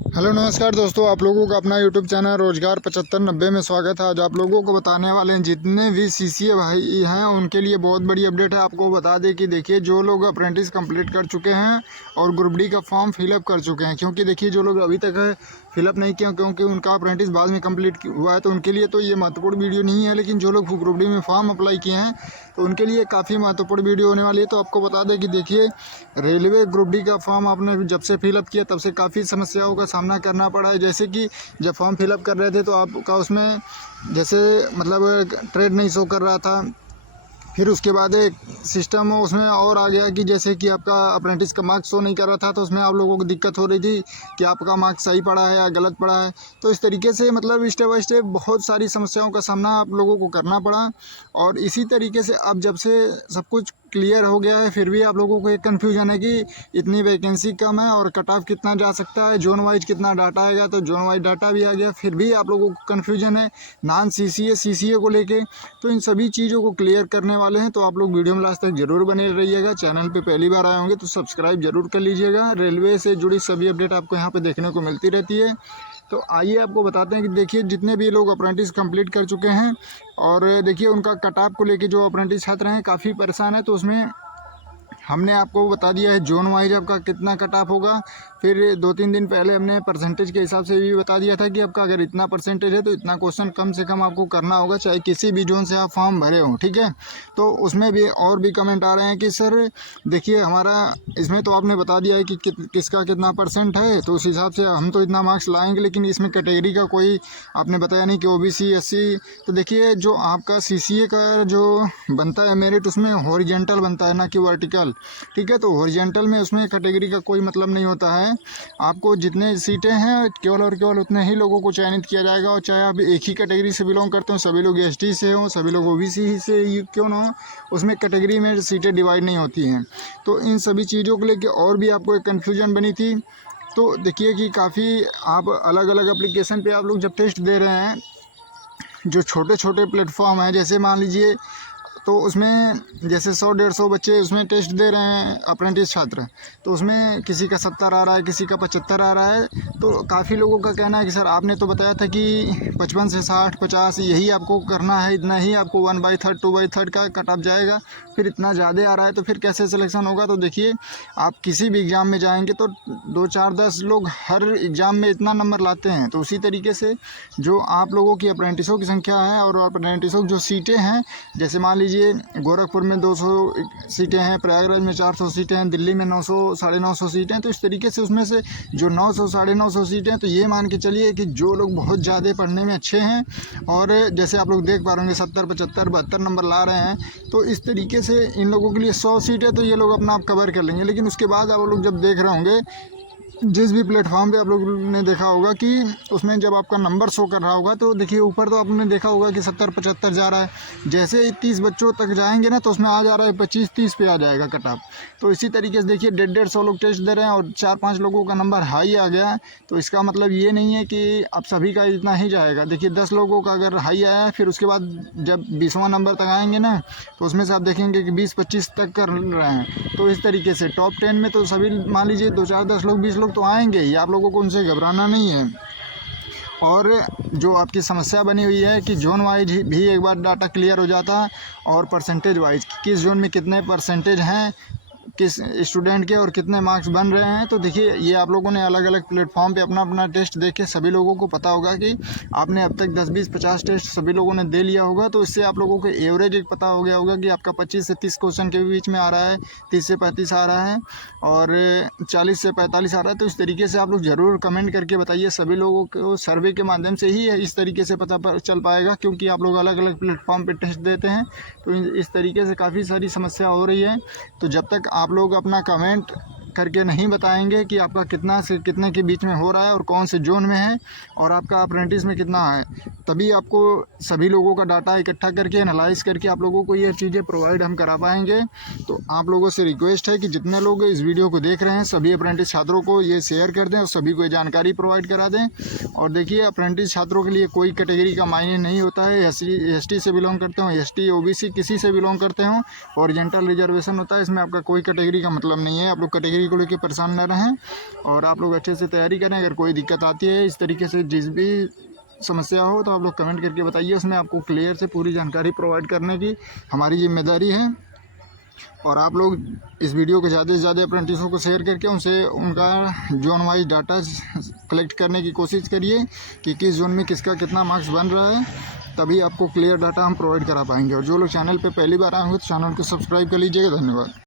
Hello नमस्कार दोस्तों, आप लोगों का अपना यूट्यूब चैनल रोजगार 7590 में स्वागत है। आज आप लोगों को बताने वाले हैं जितने भी सीसीए भाई हैं उनके लिए बहुत बड़ी अपडेट है। आपको बता दें कि देखिए, जो लोग अप्रेंटिस कंप्लीट कर चुके हैं और ग्रुप डी का फॉर्म फिलअप कर चुके हैं, क्योंकि देखिए जो लोग अभी तक फिलअप नहीं किया क्योंकि उनका अप्रेंटिस बाद में कंप्लीट हुआ है, तो उनके लिए तो ये महत्वपूर्ण वीडियो नहीं है। लेकिन जो लोग ग्रुप डी में फॉर्म अप्लाई किए हैं तो उनके लिए काफ़ी महत्वपूर्ण वीडियो होने वाली है। तो आपको बता दें कि देखिए, रेलवे ग्रुप डी का फॉर्म आपने जब से फिलअप किया तब से काफ़ी समस्याओं का सामना करना पड़ा है। जैसे कि जब फॉर्म फिलअप कर रहे थे तो आपका उसमें जैसे मतलब ट्रेड नहीं शो कर रहा था। फिर उसके बाद एक सिस्टम उसमें और आ गया कि जैसे कि आपका अप्रेंटिस का मार्क्स शो नहीं कर रहा था, तो उसमें आप लोगों को दिक्कत हो रही थी कि आपका मार्क्स सही पड़ा है या गलत पड़ा है। तो इस तरीके से मतलब स्टेप बाय स्टेप बहुत सारी समस्याओं का सामना आप लोगों को करना पड़ा। और इसी तरीके से अब जब से सब कुछ क्लियर हो गया है, फिर भी आप लोगों को एक कन्फ्यूजन है कि इतनी वैकेंसी कम है और कट ऑफ कितना जा सकता है, जोन वाइज कितना डाटा आएगा। तो जोन वाइज डाटा भी आ गया, फिर भी आप लोगों को कन्फ्यूजन है नॉन सीसीए को लेके। तो इन सभी चीज़ों को क्लियर करने वाले हैं। तो आप लोग वीडियो में लास्ट तक जरूर बने रहिएगा। चैनल पे पहली बार आए होंगे तो सब्सक्राइब जरूर कर लीजिएगा। रेलवे से जुड़ी सभी अपडेट आपको यहाँ पे देखने को मिलती रहती है। तो आइए आपको बताते हैं कि देखिए, जितने भी लोग अप्रेंटिस कंप्लीट कर चुके हैं और देखिए उनका कट ऑफ को लेके जो अप्रेंटिस छात्र हैं काफ़ी परेशान है, तो उसमें हमने आपको बता दिया है जोन वाइज आपका कितना कट ऑफ होगा। फिर 2-3 दिन पहले हमने परसेंटेज के हिसाब से भी बता दिया था कि आपका अगर इतना परसेंटेज है तो इतना क्वेश्चन कम से कम आपको करना होगा, चाहे किसी भी जोन से आप फॉर्म भरे हो, ठीक है। तो उसमें भी और भी कमेंट आ रहे हैं कि सर देखिए, हमारा इसमें तो आपने बता दिया है कि किसका कितना परसेंट है, तो उस हिसाब से हम तो इतना मार्क्स लाएंगे, लेकिन इसमें कैटेगरी का कोई आपने बताया नहीं कि ओबीसी एससी। तो देखिए, जो आपका सीसीए का जो बनता है मेरिट, उसमें हॉरिजेंटल बनता है ना कि वर्टिकल, ठीक है। तो हॉरिजेंटल में उसमें कैटेगरी का कोई मतलब नहीं होता है। आपको जितने सीटें हैं केवल और केवल उतने ही लोगों को चयनित किया जाएगा। और चाहे आप एक ही कैटेगरी से बिलोंग करते हो, सभी लोग एसटी से हों, सभी लोग ओबीसी से क्यों ना हो, उसमें कैटेगरी में सीटें डिवाइड नहीं होती हैं। तो इन सभी चीज़ों को लेकर और भी आपको एक कन्फ्यूजन बनी थी। तो देखिए कि काफ़ी आप अलग अलग एप्लीकेशन पे आप लोग जब टेस्ट दे रहे हैं, जो छोटे छोटे प्लेटफॉर्म हैं, जैसे मान लीजिए तो उसमें जैसे 100-150 बच्चे उसमें टेस्ट दे रहे हैं अप्रेंटिस छात्र, तो उसमें किसी का 70 आ रहा है, किसी का 75 आ रहा है। तो काफ़ी लोगों का कहना है कि सर आपने तो बताया था कि 55 से 60 50 यही आपको करना है, इतना ही आपको 1/3 2/3 का कट ऑफ जाएगा, फिर इतना ज़्यादा आ रहा है तो फिर कैसे सिलेक्शन होगा। तो देखिए, आप किसी भी एग्ज़ाम में जाएंगे तो 2 4 10 लोग हर एग्ज़ाम में इतना नंबर लाते हैं। तो उसी तरीके से जो आप लोगों की अप्रेंटिसों की संख्या है और अप्रेंटिसों की जो सीटें हैं, जैसे मान लीजिए गोरखपुर में 200 सीटें हैं, प्रयागराज में 400 सीटें हैं, दिल्ली में 900 950 सीटें हैं। तो इस तरीके से उसमें से जो 900 950 सीटें हैं, तो ये मान के चलिए कि जो लोग बहुत ज़्यादा पढ़ने में अच्छे हैं और जैसे आप लोग देख पा रहे होंगे 70 75 72 नंबर ला रहे हैं, तो इस तरीके से इन लोगों के लिए 100 सीटें तो ये लोग अपना आप कवर कर लेंगे। लेकिन उसके बाद आप लोग जब देख रहे होंगे जिस भी प्लेटफॉर्म पे आप लोगों ने देखा होगा कि उसमें जब आपका नंबर शो कर रहा होगा, तो देखिए ऊपर तो आपने देखा होगा कि 70 75 जा रहा है। जैसे ही 30 बच्चों तक जाएंगे ना, तो उसमें आ जा रहा है 25 30 पे आ जाएगा कट ऑफ। तो इसी तरीके से देखिए 150 लोग टेस्ट दे रहे हैं और 4-5 लोगों का नंबर हाई आ गया है। तो इसका मतलब ये नहीं है कि अब सभी का इतना ही जाएगा। देखिए 10 लोगों का अगर हाई आया है, फिर उसके बाद जब 20वां नंबर तक आएंगे ना, तो उसमें से आप देखेंगे कि 20-25 तक कर रहे हैं। तो इस तरीके से टॉप 10 में तो सभी मान लीजिए 2 4 10 लोग 20 लोग तो आएंगे ही, आप लोगों को उनसे घबराना नहीं है। और जो आपकी समस्या बनी हुई है कि जोन वाइज भी एक बार डाटा क्लियर हो जाता और परसेंटेज वाइज किस जोन में कितने परसेंटेज हैं किस स्टूडेंट के और कितने मार्क्स बन रहे हैं। तो देखिए, ये आप लोगों ने अलग अलग प्लेटफॉर्म पे अपना अपना टेस्ट देखे, सभी लोगों को पता होगा कि आपने अब तक 10-20-50 टेस्ट सभी लोगों ने दे लिया होगा। तो इससे आप लोगों को एवरेज एक पता हो गया होगा कि आपका 25 से 30 क्वेश्चन के बीच में आ रहा है, 30 से 35 आ रहा है और 40 से 45 आ रहा है। तो इस तरीके से आप लोग ज़रूर कमेंट करके बताइए। सभी लोगों को सर्वे के माध्यम से ही इस तरीके से पता चल पाएगा, क्योंकि आप लोग अलग अलग प्लेटफॉर्म पर टेस्ट देते हैं। तो इस तरीके से काफ़ी सारी समस्या हो रही है। तो जब तक आप लोग अपना कमेंट करके नहीं बताएंगे कि आपका कितना से कितने के बीच में हो रहा है और कौन से जोन में है और आपका अप्रेंटिस में कितना है, तभी आपको सभी लोगों का डाटा इकट्ठा करके एनालाइज करके आप लोगों को ये चीज़ें प्रोवाइड हम करा पाएंगे। तो आप लोगों से रिक्वेस्ट है कि जितने लोग इस वीडियो को देख रहे हैं सभी अप्रेंटिस छात्रों को ये शेयर कर दें और सभी को ये जानकारी प्रोवाइड करा दें। और देखिए, अप्रेंटिस छात्रों के लिए कोई कैटेगरी का मायने नहीं होता है। एसटी से बिलोंग करते हो, एसटी ओबीसी किसी से बिलोंग करते हो, ओरिजेंटल रिजर्वेशन होता है, इसमें आपका कोई कैटेगरी का मतलब नहीं है। आप लोग कैटेगरी डिग्री को लेकर परेशान न रहें और आप लोग अच्छे से तैयारी करें। अगर कोई दिक्कत आती है इस तरीके से जिस भी समस्या हो तो आप लोग कमेंट करके बताइए, उसमें आपको क्लियर से पूरी जानकारी प्रोवाइड करने की हमारी जिम्मेदारी है। और आप लोग इस वीडियो को ज़्यादा से ज़्यादा अप्रेंटिसों को शेयर करके उनसे उनका जोन वाइज डाटा कलेक्ट करने की कोशिश करिए कि किस जोन में किसका कितना मार्क्स बन रहा है, तभी आपको क्लियर डाटा हम प्रोवाइड करा पाएंगे। और जो लोग चैनल पे पहली बार आए होंगे तो चैनल को सब्सक्राइब कर लीजिएगा। धन्यवाद।